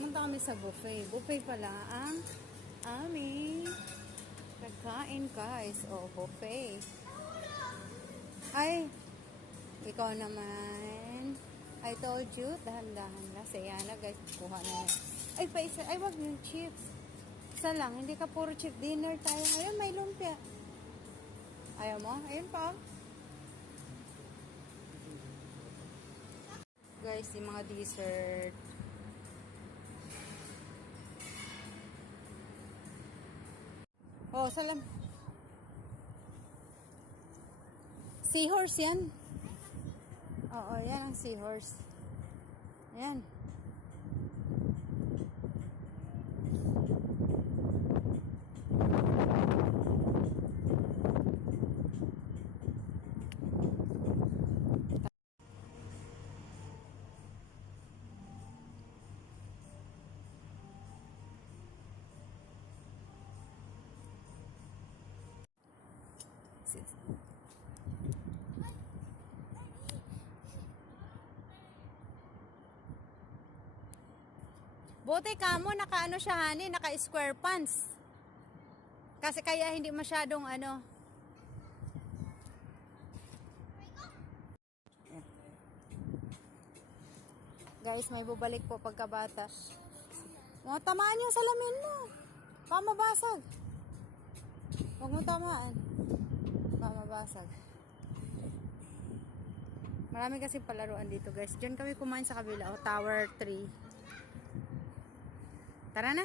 Pumunta kami sa buffet. Buffet pala ang aming pagkain, guys. O, buffet. Ay, ikaw naman. I told you, dahan-dahan lang. Sa Yana, guys, kuha na yan. Ay, pa isa. Ay, wag yung chips. Isa lang, hindi ka puro chip. Dinner tayo. Ayun, may lumpia. Ayaw mo? Ayun pa. Guys, yung mga dessert. Oh, salam. Seahorse yan. Oo, yan ang seahorse. Ayan. Buti ka mo, naka-ano siya, honey, naka-square pants. Kasi kaya hindi masyadong ano. Guys, may bubalik po pagkabata. Tamaan yung salamin mo. Pamabasag. Huwag mo tamaan. Pamabasag. Marami kasi palaruan dito, guys. Diyan kami kumain sa kabila. O, Tower 3. Tara na.